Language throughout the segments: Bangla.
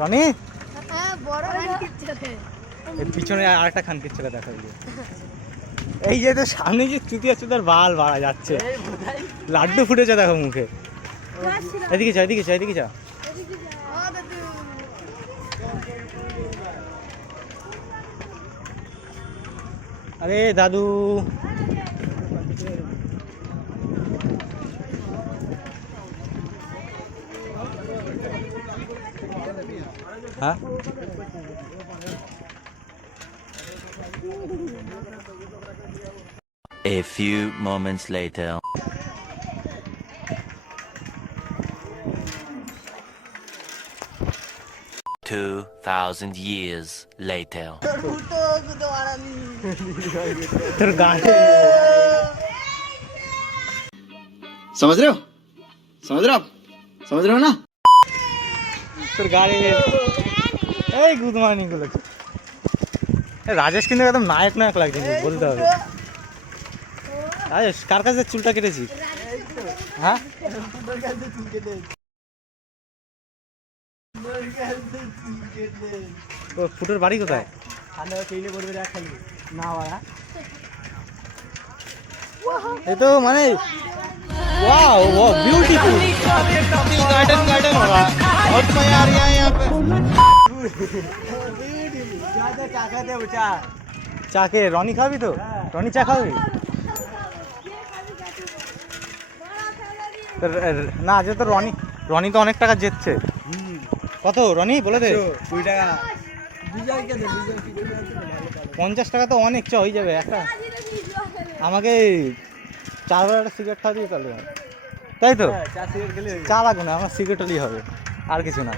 রনি? হ্যাঁ পিছনে আর একটা খানকির ছেলে দেখা গিয়ে এই যে তো সামনে যে চুতিয়া চুতার বাল বাড়া যাচ্ছে। লাড্ডু ফুটেছে দেখো মুখে। এদিকে যা এদিকে যা এদিকে যা। আরে দাদু। হ্যাঁ A few moments later. Two thousand years later. তোর গানে समझ रहे हो समझ रहे हो आप समझ रहे हो ना তোর গাড়ি এই গুড মর্নিং গুলো এ, রাজেশ কিন্তু একদম নায়ক নায়ক লাগছে কিন্তু বলতে হবে রাজেশ কার কাছে চুলটা কেটেছি হ্যাঁ ও ফুটোর বাড়ি কোথায় এ তো মানে वाओ वो ब्यूटीफुल गार्डन गार्डन हो रहा बहुत मजा आ रहा है यहाँ पे চা কে রনি খাবি তো? রনি চা খাবি? না আজ তো রনি রনি তো অনেক টাকা জিতছে। কত রনি বলে দে। কুড়ি টাকা পঞ্চাশ টাকা তো অনেক চ হয়ে যাবে একটা। আমাকে চার একটা সিগারেট খাওয়া দিয়ে তাহলে। তাই তো? চা খেলে চা লাগবে না আমার সিগারেট হলেই হবে আর কিছু না।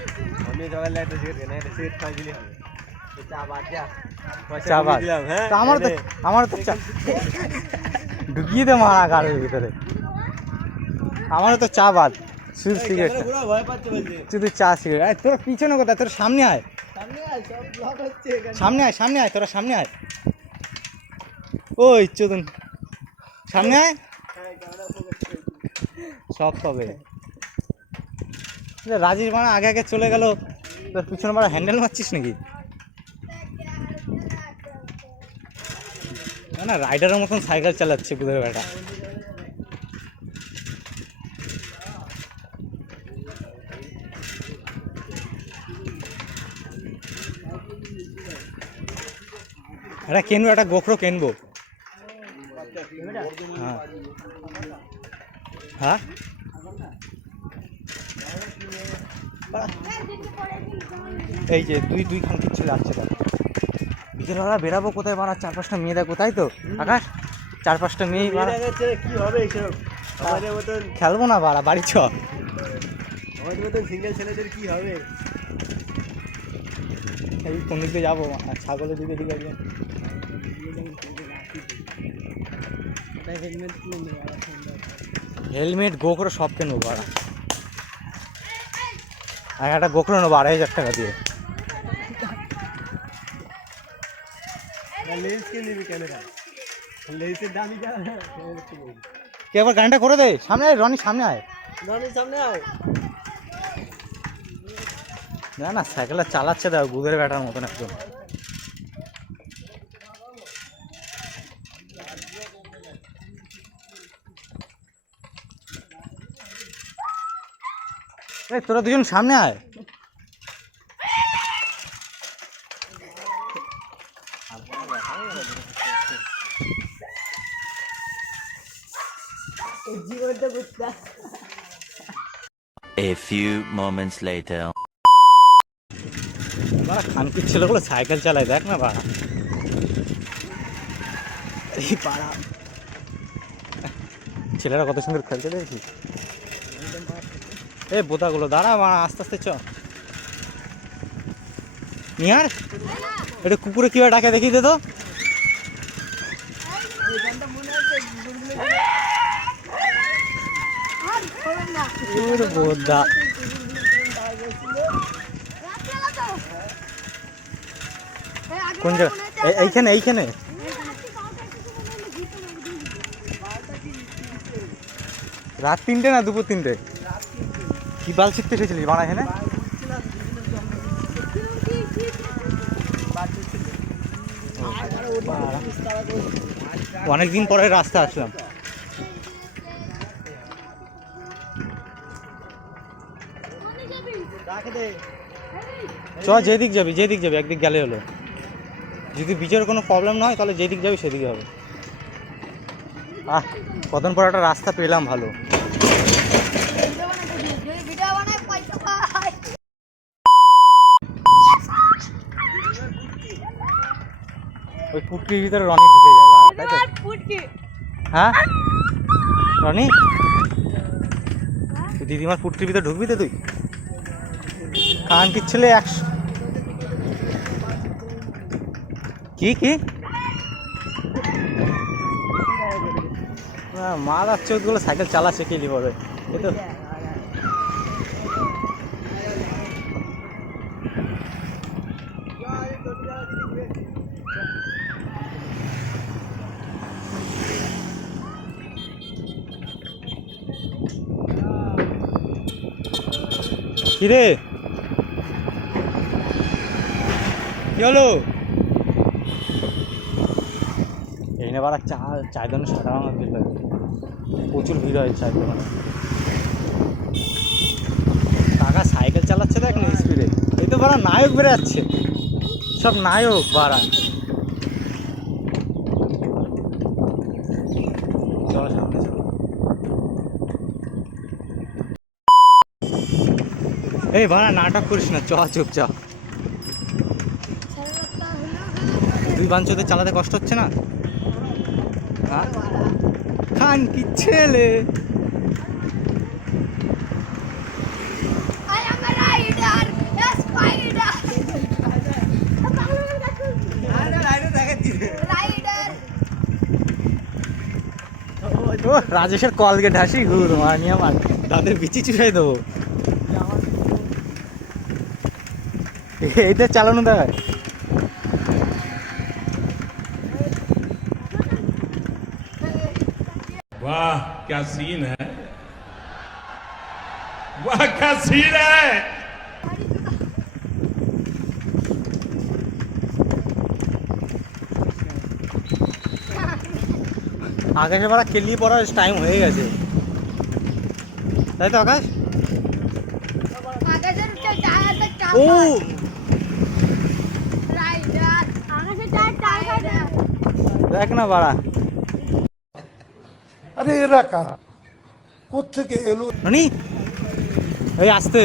হ্যাঁ? আমার তো আমার তো চা ঢুকিয়ে দে মারা গাড়ির ভিতরে। আমারও তো চা বাদ। শুধু সিগারেট। শুধু চা সিগারেট। আয় তোর পিছনে কোথায়? তোর সামনে আয়। সামনে আয় সব ব্লক হচ্ছে এখানে। সামনে আয় সামনে আয় তোরা সামনে আয়। ওই চোদন। সামনে আয়। সব পাবে। যে রাজীব মানে আগে আগে চলে গেল। পিছনে মারা হ্যান্ডেল মারছিস নাকি? না না রাইডারের মতন সাইকেল চালাচ্ছে বুধের বেটা। একটা কিনবো, একটা গোখরো কিনবো? হ্যাঁ। হ্যাঁ? এই যে দুই দুই খান ছেলে আসছে দেখো বিকেলবেলা বেরাবো কোথায় বানা চার পাঁচটা মেয়ে দেখো তাই তো? আকাশ চার পাঁচটা মেয়ে কি হবে এইসব? আমাদের মতন খেলব না বাড়া বাড়ি চ আমাদের মতন সিঙ্গেল ছেলেদের কি হবে? এই কোন দিক যাব? ছাগলের দিকে দিকে একজন হেলমেট গোখরো সব কেনবো বাড়া? আর একটা গোখরো নেব আড়াই হাজার টাকা দিয়ে লেন্স কিনে নিবি ক্যামেরা লেন্সের দামই যা কে একবার গানটা করে দে সামনে আয় রনি সামনে আয়। রনির সামনে আয়। না না সাইকেলটা চালাচ্ছে দাও গুদের ব্যাটার মতন একদম। এই তোরা দুজন সামনে আয়। A few moments later. বাড়া খানকির ছেলেগুলো সাইকেল চালায় দেখ না বাড়া। এই পাড়া ছেলেরা কত সুন্দর খেলতে দেখছিস এ বোতাগুলো দাঁড়া বাড়া আস্তে আস্তে চ। নিহার এটা কুকুরে কীভাবে ডাকে দেখি দে তো। কোন জায়গা এই- এইখানে এইখানে। রাত তিনটে না দুপুর তিনটে? কি বাল শিখতে এসেছিলিস বাড়া এখানে? অনেকদিন পরে রাস্তা আসলাম। চ, যেদিক যাবি যেদিক যাবি, একদিক গেলে হলো। যদি বিচের কোনো প্রবলেম না হয়, তাহলে যেদিক যাবি, সেদিকে হবে। আহ কতদিন পর একটা রাস্তা পেলাম ভালো। ওই পুটকির ভিতরে রনি ঢুকে যাবে হ্যাঁ? রনি? দিদিমার পুটকির ভিতরে ঢুকবি তো তুই? কান্তির ছেলে একশো কি কি? না, মা যাচ্ছে ওগুলো সাইকেল চালা শিখিয়ে পরে এই তো কিরে কি হলো? এই না চা, চায়ের দোকানে আমার ভিড় লাগে প্রচুর ভিড় হয় চায়ের দোকানে। কাকা সাইকেল চালাচ্ছে দেখ না স্পিডে এই তো বারা নায়ক বেড়ে যাচ্ছে। সব নায়ক বাড়া। চলো চলো। এই বাড়া নাটক করিস না, চ চুপচাপ। বাঞ্চতে চালাতে কষ্ট হচ্ছে না? হ্যাঁ? খান কি ছেলে. ও রাজেশের কলকে ঢাসি ঘুর মানি আমার দাদের বিচি চুষাই দেবো। এইটা চালানো দেখায় वाह क्या सीन है वाह क्या सीन है আকাশে পাড়া কেলিয়ে পড়ার টাইম হয়ে গেছে তাই তো আকাশ আকাশের উচ্চে চায়ের চাপ ও রাইডার আকাশের চায়ের টাইগার দেখ না বাড়া আরে এরা কারা কোথেকে এলো? ননি এই আসতে।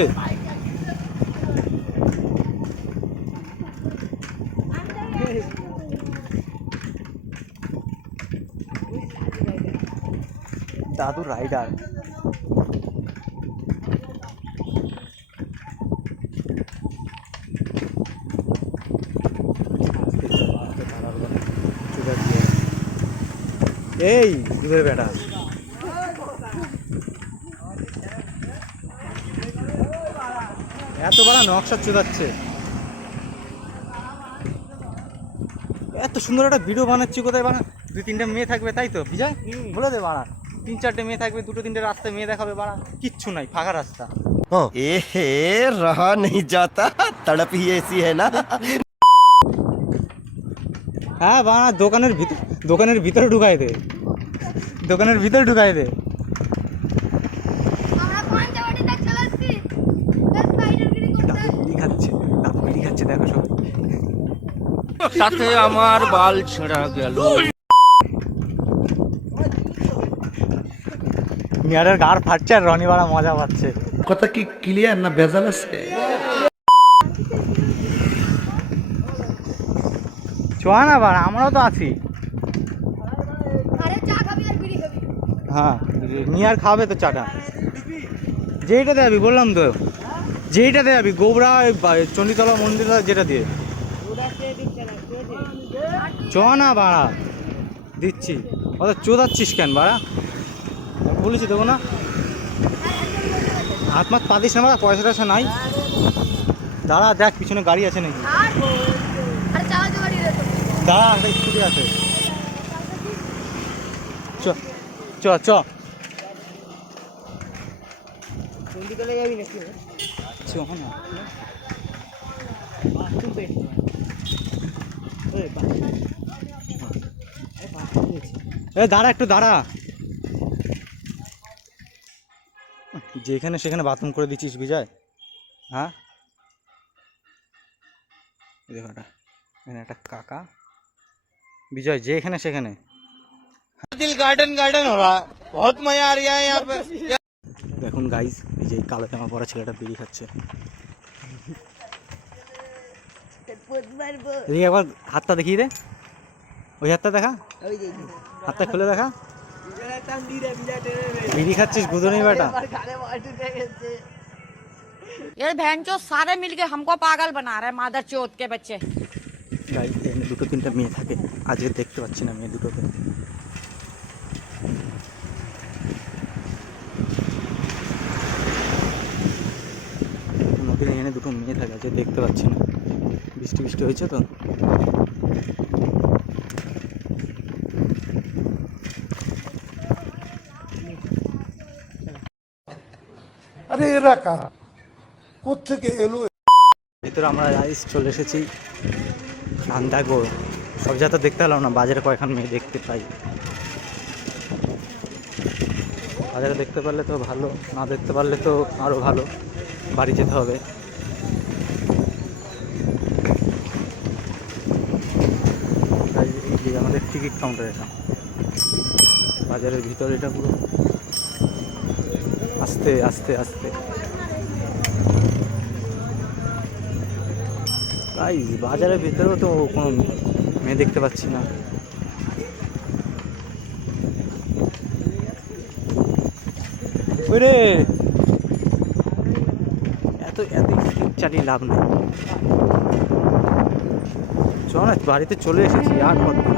দাদু রাইডার। এই দুধের বেটা এত বাড়া নকশা চোদাচ্ছে। এত সুন্দর একটা ভিডিও বানাচ্ছি কোথায় বানা দুই তিনটে মেয়ে থাকবে তাই তো? বিজয়? বলে দে বাড়া। তিন চারটে মেয়ে থাকবে দুটো তিনটে রাস্তায় মেয়ে দেখাবে বাড়া। কিচ্ছু নাই ফাঁকা রাস্তা। এ হে রাহা নেই যাতা তড়প এসি হ্যায় না। হ্যাঁ বাড়া দোকানের ভিতর দোকানের ভিতরে ঢুকাই দে। দোকানের ভিতরে ঢুকাই দে। সাথে আমার বাল ছেঁড়া গেল। মিয়ারের গাড় ফাটছে আর রনি বাড়া মজা পাচ্ছে। কথা কি ক্লিয়ার না ভেজাল আছে? চোয়া না বাড়া আমরাও তো আছি। আরে চা খাবি আর বিড়ি খাবি। হ্যাঁ নিয়ার খাবে তো চাটা। যেইটাতে যাবি বললাম তো যেইটাতে যাবি গোবরা চণ্ডীতলা মন্দির যেটা দিয়ে। চ না বাড়া দিচ্ছি। অত চোদাচ্ছিস কেন বাড়া? বলেছি দেবো না। হাত মাত পাতিস না বাড়া, পয়সা টয়সা নাই। দাঁড়া, দেখ, পিছনে গাড়ি আছে নাকি। দাঁড়া, একটা স্কুটি আছে। চ চ চ। চ না। এ দাঁড়া একটু দাঁড়া। যেখানে সেখানে বাথরুম করে দিচ্ছিস বিজয় হ্যাঁ? দেখো এটা এখানে একটা কাকা। বিজয় যেখানে সেখানে। গার্ডেন গার্ডেন আর দেখুন গাইজ এই যে কালো জামা পরা ছেলেটা বেরিয়ে খাচ্ছে। হাতটা দেখিয়ে দে। ওই হাতটা দেখা। হাতটা খুলে দেখা বিড়ি খাচ্ছিস গুদনি বেটা ये बहन चो सारे मिलके हमको पागल बना रहे मादर चोत के बच्चे গাইস এখানে দুটো তিনটা মেয়ে থাকে আজকে দেখতে পাচ্ছি না মেয়ে দুটোকে নদীর এখানে দুটো মেয়ে থাকে আজকে দেখতে পাচ্ছি না বৃষ্টি বৃষ্টি হয়েছে তো আরে এরা কারা? কোথেকে এলো? ভিতরে আমরা রাইস চলে এসেছি। নান্দাগোড় সব জায়গা তো দেখতে পেলাম না, বাজারে কয়েকখান মেয়ে দেখতে পাই। বাজারে দেখতে পারলে তো ভালো, না দেখতে পারলে তো আরও ভালো। বাড়ি যেতে হবে। আমাদের টিকিট কাউন্টার এটা। বাজারের ভিতরে এটা পুরো। আস্তে আস্তে আস্তে। গাইস বাজারের ভিতরেও তো কোনো মেয়ে দেখতে পাচ্ছি না। ওই রে এত এত চালিয়ে লাভ নেই। চ না বাড়িতে চলে এসেছি, আর দূর?